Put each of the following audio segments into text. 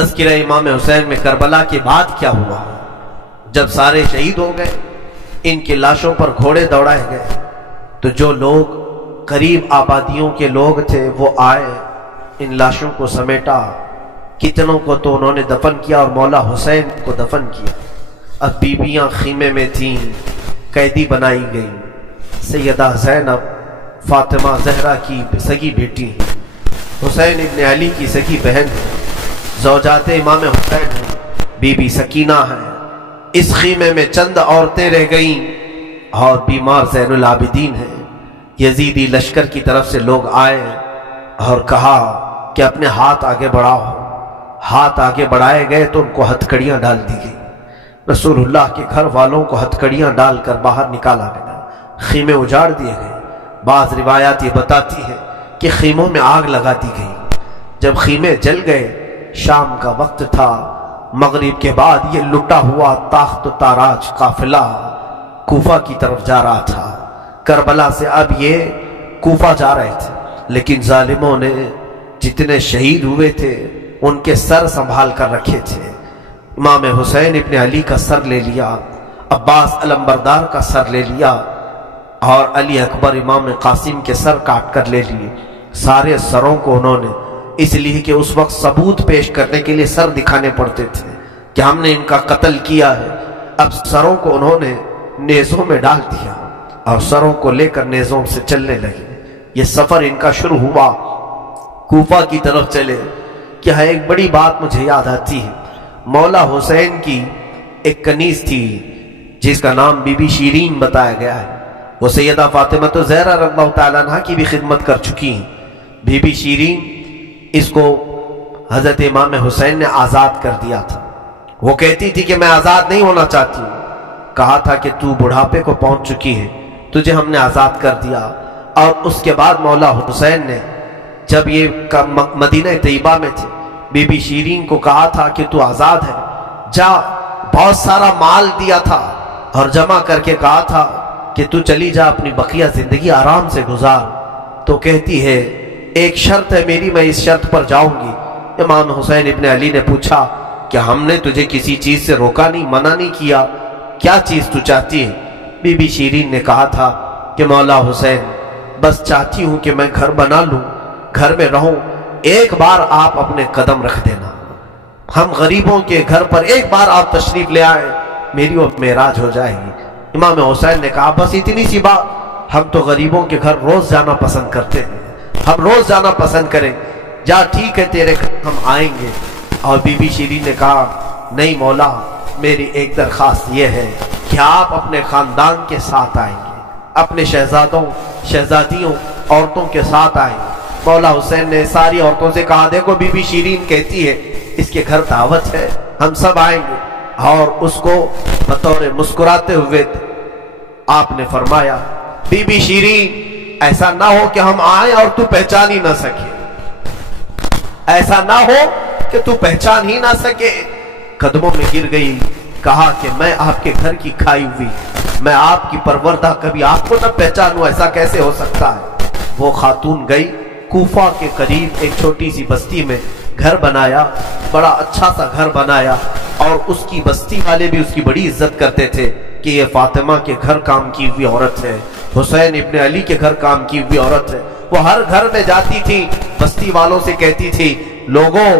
تذکرہ امام حسین میں کربلا کے بعد کیا ہوا؟ جب سارے شہید ہو گئے، ان کی لاشوں پر گھوڑے دوڑائے گئے، تو جو لوگ قریب آبادیوں کے لوگ تھے وہ آئے، ان لاشوں کو سمیٹا، کتنوں کو تو انہوں نے دفن کیا اور مولا حسین کو دفن کیا۔ اب بیویاں خیمے میں تھیں، قیدی بنائی گئیں۔ سیدہ زینب فاطمہ زہرا کی سگی بیٹی ہیں، حسین ابن علی کی سگی بہن ہے، زوجات امام حسین ہیں، بی بی سکینہ ہے۔ اس خیمے میں چند عورتیں رہ گئیں اور بیمار زین العابدین ہیں۔ یزیدی لشکر کی طرف سے لوگ آئے اور کہا کہ اپنے ہاتھ آگے بڑھاؤ۔ ہاتھ آگے بڑھائے گئے تو ان کو ہتھکڑیاں ڈال دی گئی۔ رسول اللہ کے گھر والوں کو ہتھکڑیاں ڈال کر باہر نکالا گیا، خیمے اجاڑ دیے گئے۔ بعض روایات یہ بتاتی ہیں کہ خیموں میں آگ لگا دی گئی۔ جب خیمے جل گئے، شام کا وقت تھا، مغرب کے بعد یہ لٹا ہوا تاخت و تاراج قافلہ کوفہ کی طرف جا رہا تھا۔ کربلا سے اب یہ کوفہ جا رہے تھے، لیکن ظالموں نے جتنے شہید ہوئے تھے ان کے سر سنبھال کر رکھے تھے۔ امام حسین ابن علی کا سر لے لیا، عباس علمبردار کا سر لے لیا، اور علی اکبر امام قاسم کے سر کاٹ کر لے لیے۔ سارے سروں کو انہوں نے، اس لیے کہ اس وقت ثبوت پیش کرنے کے لیے سر دکھانے پڑتے تھے کہ ہم نے ان کا قتل کیا ہے، اب سروں کو انہوں نے نیزوں میں ڈال دیا اور سروں کو لے کر نیزوں سے چلنے لگے۔ یہ سفر ان کا شروع ہوا، کوفہ کی طرف چلے۔ کیا ہے، ایک بڑی بات مجھے یاد آتی ہے۔ مولا حسین کی ایک کنیز تھی جس کا نام بی بی شیرین بتایا گیا ہے۔ وہ سیدہ فاطمہ زہرا رضی اللہ تعالیٰ عنہ کی بھی خدمت کر چکی ہیں۔ بی بی شیرین، اس کو حضرت امام حسین نے آزاد کر دیا تھا۔ وہ کہتی تھی کہ میں آزاد نہیں ہونا چاہتی ہوں۔ کہا تھا کہ تو بڑھاپے کو پہنچ چکی ہے، تجھے ہم نے آزاد کر دیا۔ اور اس کے بعد مولا حسین نے جب یہ مدینہ طیبہ میں تھے، بی بی شیرین کو کہا تھا کہ تو آزاد ہے، جا، بہت سارا مال دیا تھا اور جمع کر کے کہا تھا کہ تو چلی جا، اپنی بقیہ زندگی آرام سے گزار۔ تو کہتی ہے ایک شرط ہے میری، میں اس شرط پر جاؤں گی۔ امام حسین ابن علی نے پوچھا کہ ہم نے تجھے کسی چیز سے روکا نہیں، منع نہیں کیا، کیا چیز تو چاہتی ہے؟ بی بی شیرین نے کہا تھا کہ مولا حسین، بس چاہتی ہوں کہ میں گھر بنا لوں، گھر میں رہوں، ایک بار آپ اپنے قدم رکھ دینا، ہم غریبوں کے گھر پر ایک بار آپ تشریف لے آئیں، میری وہ معراج ہو جائے گی۔ امام حسین نے کہا بس اتنی سی بات، ہم تو غریبوں کے گھر روز جانا پسند کرتے ہیں، ہم روز جانا پسند کریں، جا ٹھیک ہے تیرے گھر ہم آئیں گے۔ اور بی بی شیرین نے کہا نہیں مولا، میری ایک درخواست یہ ہے کہ آپ اپنے خاندان کے ساتھ آئیں گے، اپنے شہزادوں شہزادیوں عورتوں کے ساتھ آئیں گے۔ مولا حسین نے ساری عورتوں سے کہا دیکھو بی بی شیرین کہتی ہے اس کے گھر دعوت ہے، ہم سب آئیں گے۔ اور اس کو بطور مسکراتے ہوئے آپ نے فرمایا بی بی شیرین، ایسا نہ ہو کہ ہم آئیں اور تو پہچان ہی نہ سکے، ایسا نہ ہو کہ تو پہچان ہی نہ سکے۔ قدموں میں گر گئی، کہا کہ میں آپ کے گھر کی کھائی ہوئی، میں آپ کی پروردہ، کبھی آپ کو نہ پہچانوں، ایسا کیسے ہو سکتا ہے؟ وہ خاتون گئی، کوفہ کے قریب ایک چھوٹی سی بستی میں گھر بنایا، بڑا اچھا سا گھر بنایا، اور اس کی بستی والے بھی اس کی بڑی عزت کرتے تھے کہ یہ فاطمہ کے گھر کام کی ہوئی عورت ہے، حسین ابن علی کے گھر کام کی ہوئی عورت ہے۔ وہ ہر گھر میں جاتی تھی، بستی والوں سے کہتی تھی لوگوں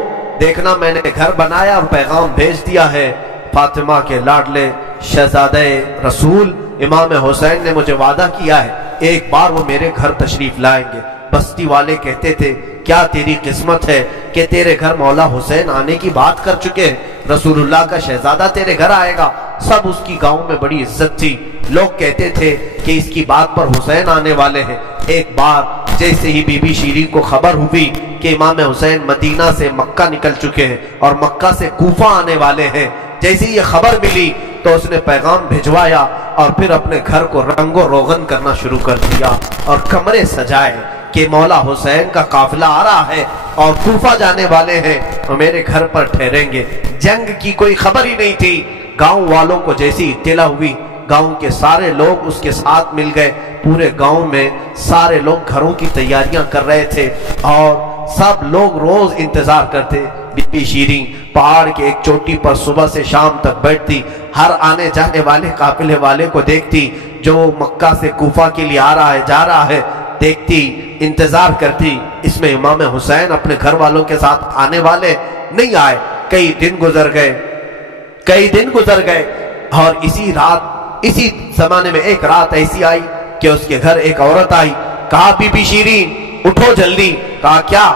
دیکھنا میں نے گھر بنایا اور پیغام بھیج دیا ہے، فاطمہ کے لاڈلے شہزادہ رسول امام حسین نے مجھے وعدہ کیا ہے ایک بار وہ میرے گھر تشریف لائیں گے۔ بستی والے کہتے تھے کیا تیری قسمت ہے کہ تیرے گھر مولا حسین آنے کی بات کر چکے ہیں، رسول اللہ کا شہزادہ تیرے گھر آئے گا۔ سب اس کی گاؤں میں بڑی عزت تھی، لوگ کہتے تھے کہ اس کی بات پر حسین آنے والے ہیں۔ ایک بار جیسے ہی بی بی شیرین کو خبر ہوئی کہ امام حسین مدینہ سے مکہ نکل چکے ہیں اور مکہ سے کوفہ آنے والے ہیں، جیسے ہی یہ خبر ملی تو اس نے پیغام بھجوایا اور پھر اپنے گھر کو رنگ و روغن کرنا شروع کر دیا اور کمرے سجائے کہ مولا حسین کا قافلہ آ رہا ہے اور کوفہ جانے والے ہیں اور میرے گھر پر ٹھہریں گے۔ جنگ کی کوئی خبر ہی نہیں تھی۔ گاؤں والوں کو جیسی اطلاع ہوئی، گاؤں کے سارے لوگ اس کے ساتھ مل گئے۔ پورے گاؤں میں سارے لوگ گھروں کی تیاریاں کر رہے تھے اور سب لوگ روز انتظار کرتے بی بی شیریں پہاڑ کے ایک چوٹی پر صبح سے شام تک بیٹھتی، ہر آنے جانے والے قافلے والے کو دیکھتی، جو مکہ سے کوفہ کے لیے آ رہا ہے جا رہا ہے دیکھتی، انتظار کرتی اس میں امام حسین اپنے گھر والوں کے ساتھ آنے والے نہیں آئے۔ کئی دن گزر گئے اور اسی زمانے میں ایک رات ایسی آئی کہ اس کے گھر ایک عورت آئی، کہا بی بی شیریں اٹھو جلدی۔ کہا کیا؟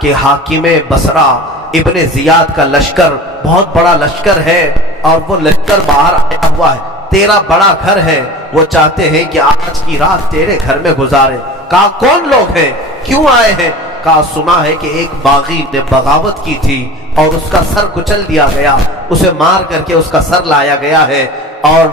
کہ حاکم بصرہ ابن زیاد کا لشکر بہت بڑا لشکر ہے اور وہ لشکر باہر آیا ہوا ہے، تیرا بڑا گھر ہے، وہ چاہتے ہیں کہ آج کی رات تیرے گھر میں گزارے۔ کہا کون لوگ ہیں، کیوں آئے ہیں؟ کہا سنا ہے کہ ایک باغی نے بغاوت کی تھی اور اس کا سر کچل دیا گیا، اسے مار کر کے اس کا سر لایا گیا ہے اور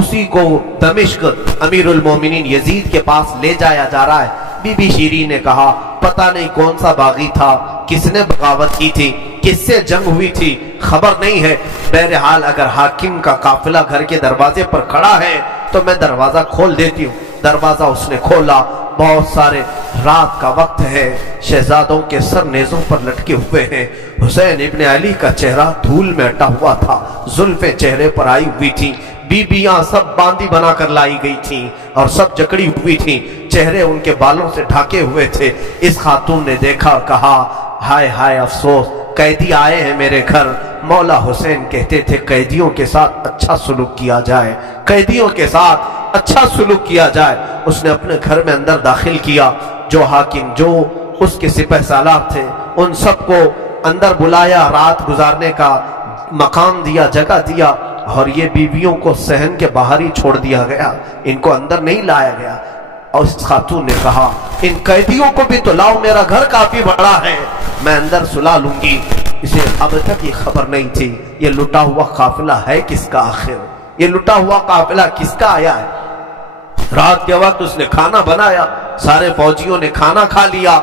اسی کو دمشق امیر المومنین یزید کے پاس لے جایا جا رہا ہے۔ بی بی شیریں نے کہا پتہ نہیں کون سا باغی تھا، کس نے بغاوت کی تھی، کس سے جنگ ہوئی تھی، خبر نہیں ہے، بہرحال اگر حاکم کا قافلہ گھر کے دروازے پر کھڑا ہے تو میں دروازہ کھول دیتی ہوں۔ دروازہ اس نے کھولا، بہت سارے رات کا وقت ہے، شہزادوں کے سر نیزوں پر لٹکے ہوئے ہیں، حسین ابن علی کا چہرہ دھول میں اٹا ہوا تھا، زلفیں چہرے پر آئی ہوئی تھیں، بیبیاں سب باندی بنا کر لائی گئی تھیں اور سب جکڑی ہوئی تھیں، چہرے ان کے بالوں سے ڈھاکے ہوئے تھے۔ اس خاتون نے دیکھا، کہا ہائے ہائے افسوس، قیدی آئے ہیں میرے گھر۔ مولا حسین کہتے تھے قیدیوں کے ساتھ اچھا سلوک کیا جائے، قیدیوں کے ساتھ اچھا سلوک کیا جائے۔ اس نے اپنے گھر میں اندر داخل کیا، جو حاکم جو اس کے سپہ سالار تھے ان سب کو اندر بلایا، رات گزارنے کا مقام دیا، جگہ دیا، اور یہ بیویوں کو صحن کے باہر ہی چھوڑ دیا گیا، ان کو اندر نہیں لایا گیا۔ اور اس خاتون نے کہا ان قیدیوں کو بھی تو لاؤ، میرا گھر کافی بڑا ہے، میں اندر سلا لوں گی۔ اسے اب تک یہ خبر نہیں تھی یہ لٹا ہوا قافلہ ہے کس کا، آخر یہ لٹا ہوا قافلہ کس کا آیا ہے۔ رات کے وقت اس نے کھانا بنایا، سارے فوجیوں نے کھانا کھا لیا،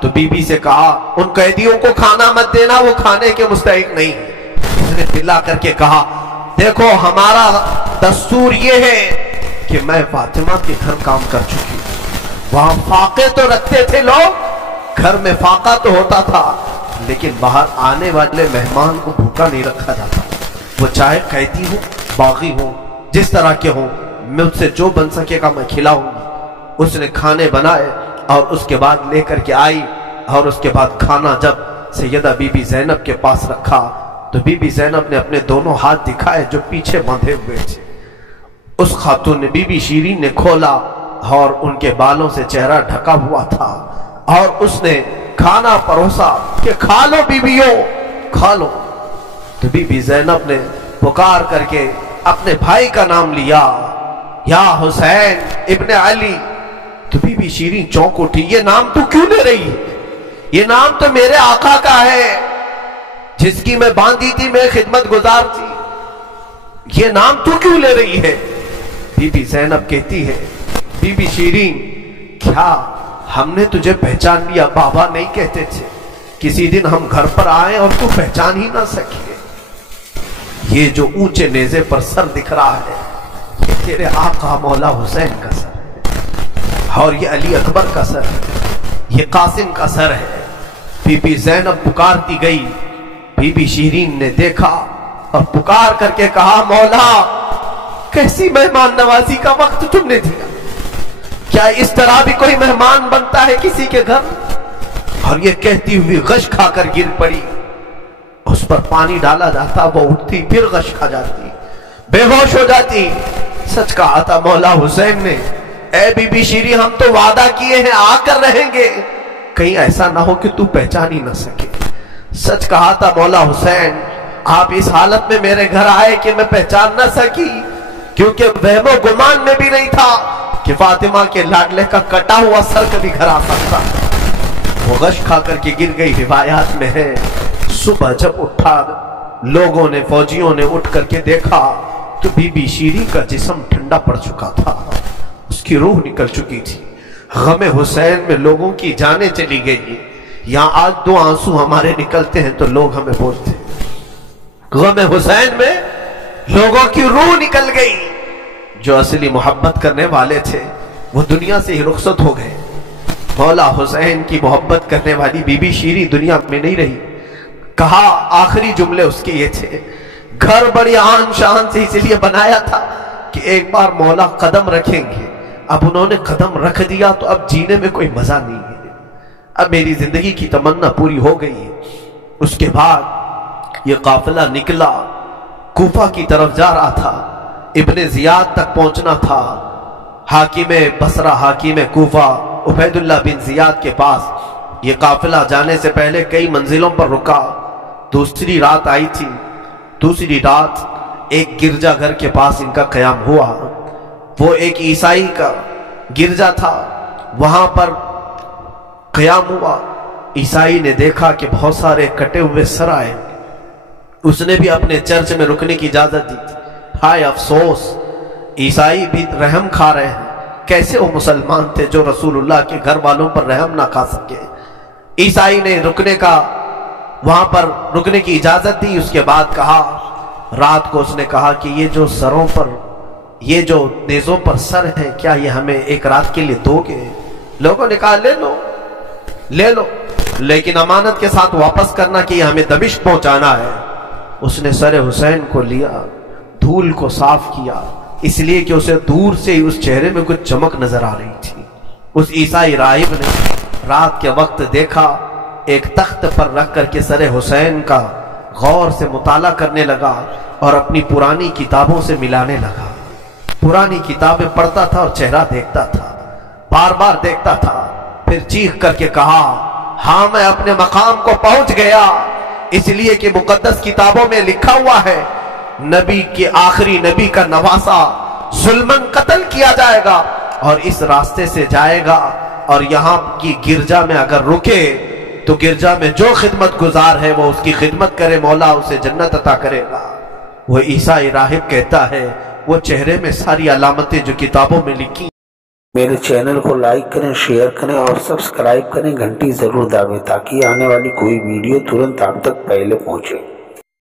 تو بی بی سے کہا ان قیدیوں کو کھانا مت دینا، وہ کھانے کے مستحق نہیں۔ اس نے چلا کر کے کہا دیکھو ہمارا دستور یہ ہے کہ میں فاطمہ کے گھر کام کر چکی ہوں، وہاں فاقے تو رکھتے تھے لوگ، گھر میں فاقہ تو ہوتا تھا، لیکن باہر آنے والے مہمان کو بھوکا نہیں رکھا جاتا، وہ چاہے قیدی ہو، باغی ہو، جس طرح کے ہوں، مجھ سے جو بن سکے گا میں کھلاؤں گی۔ اس نے کھانے بنائے اور اس کے بعد لے کر کے آئی، اور اس کے بعد کھانا جب سیدہ بی بی زینب کے پاس رکھا تو بی بی زینب نے اپنے دونوں ہاتھ دکھائے جو پیچھے باندھے ہوئے تھے۔ اس خاتون نے بی بی شیریں نے کھولا اور ان کے بالوں سے چہرہ ڈھکا ہوا تھا، اور اس نے کھانا پروسا کہ کھا لو بیویوں، کھا لو۔ تو بی بی زینب نے پکار کر کے اپنے بھائی کا نام لیا، یا حسین ابن علی۔ تو بی بی شیریں چونک اٹھی، یہ نام تو کیوں لے رہی ہے؟ یہ نام تو میرے آقا کا ہے جس کی میں باندھی تھی، میں خدمت گزار تھی، یہ نام تو کیوں لے رہی ہے؟ بی بی زینب کہتی ہے بی بی شیریں کیا ہم نے تجھے پہچان لیا؟ بابا نہیں کہتے تھے کسی دن ہم گھر پر آئیں اور تو پہچان ہی نہ سکے؟ یہ جو اونچے نیزے پر سر دکھ رہا ہے یہ تیرے آقا مولا حسین کا سر ہے، اور یہ علی اکبر کا سر ہے، یہ قاسم کا سر ہے۔ بی بی زینب پکارتی گئی، بی بی شیریں نے دیکھا اور پکار کر کے کہا مولا کیسی مہمان نوازی کا وقت تم نے دیا، کیا اس طرح بھی کوئی مہمان بنتا ہے کسی کے گھر؟ اور یہ کہتی ہوئی غش کھا کر گر پڑی، اس پر پانی ڈالا جاتا، وہ اٹھتی پھر غش کھا جاتی، بے ہوش ہو جاتی۔ سچ کہا تھا مولا حسین نے، اے بی بی شیریں ہم تو وعدہ کیے ہیں آ کر رہیں گے، کہیں ایسا نہ ہو کہ تو پہچان ہی نہ سکے۔ سچ کہا تھا مولا حسین، آپ اس حالت میں میرے گھر آئے کہ میں پہچان نہ سکی، کیونکہ وہم و گمان میں بھی نہیں تھا کہ فاطمہ کے لاڈلے کا کٹا ہوا سر کبھی گھر آ سکتا۔ وہ غش کھا کر کے گر گئی، روایات میں ہے صبح جب اٹھا لوگوں نے، فوجیوں نے اٹھ کر کے دیکھا تو بی بی شیریں کا جسم ٹھنڈا پڑ چکا تھا، اس کی روح نکل چکی تھی۔ غم حسین میں لوگوں کی جانیں چلی گئی، یہاں آج دو آنسو ہمارے نکلتے ہیں تو لوگ ہمیں بولتے ہیں، غم حسین میں لوگوں کی روح نکل گئی، جو اصلی محبت کرنے والے تھے وہ دنیا سے ہی رخصت ہو گئے۔ مولا حسین کی محبت کرنے والی بی بی شیریں دنیا میں نہیں رہی، کہا آخری جملے اس کے یہ تھے، گھر بڑی آن شان سے اس لیے بنایا تھا کہ ایک بار مولا قدم رکھیں گے، اب انہوں نے قدم رکھ دیا تو اب جینے میں کوئی مزہ نہیں ہے، اب میری زندگی کی تمنا پوری ہو گئی ہے۔ اس کے بعد یہ قافلہ نکلا، کوفہ کی طرف جا رہا تھا، ابن زیاد تک پہنچنا تھا۔ حاکم بصرہ، حاکم کوفہ عبید اللہ بن زیاد کے پاس یہ قافلہ جانے سے پہلے کئی منزلوں پر رکا۔ دوسری رات آئی تھی، دوسری رات ایک گرجا گھر کے پاس ان کا قیام ہوا۔ وہ ایک عیسائی کا گرجا تھا، وہاں پر قیام ہوا۔ عیسائی نے دیکھا کہ بہت سارے کٹے ہوئے سر آئے، اس نے بھی اپنے چرچ میں رکنے کی اجازت دی تھی۔ ہائے افسوس، عیسائی بھی رحم کھا رہے ہیں، کیسے وہ مسلمان تھے جو رسول اللہ کے گھر والوں پر رحم نہ کھا سکے۔ عیسائی نے رکنے کا، وہاں پر رکنے کی اجازت دی۔ اس کے بعد کہا، رات کو اس نے کہا کہ یہ جو سروں پر، یہ جو نیزوں پر سر ہیں، کیا یہ ہمیں ایک رات کے لیے دو گے؟ لوگوں نے کہا لے لو لے لو، لیکن امانت کے ساتھ واپس کرنا کہ یہ ہمیں دمشق پہنچانا ہے۔ اس نے سر حسین کو لیا، دھول کو صاف کیا، اس لیے کہ اسے دور سے ہی اس چہرے میں کچھ چمک نظر آ رہی تھی۔ اس عیسائی راہب نے رات کے وقت دیکھا، ایک تخت پر رکھ کر کے سر حسین کا غور سے مطالعہ کرنے لگا اور اپنی پرانی کتابوں سے ملانے لگا۔ پرانی کتابیں پڑھتا تھا اور چہرہ دیکھتا تھا، بار بار دیکھتا تھا، پھر چیخ کر کے کہا، ہاں میں اپنے مقام کو پہنچ گیا، اس لیے کہ مقدس کتابوں میں لکھا ہوا ہے نبی کے آخری نبی کا نواسا ظلمن قتل کیا جائے گا اور اس راستے سے جائے گا، اور یہاں کی گرجا میں اگر رکے تو گرجا میں جو خدمت گزار ہے وہ اس کی خدمت کرے، مولا اسے جنت عطا کرے گا۔ وہ عیسائی راہب کہتا ہے، وہ چہرے میں ساری علامتیں جو کتابوں میں لکھی۔ میرے چینل کو لائک کریں، شیئر کریں اور سبسکرائب کریں، گھنٹی ضرور دبائیں تاکہ آنے والی کوئی ویڈیو ترنت آپ تک پہلے پہنچے۔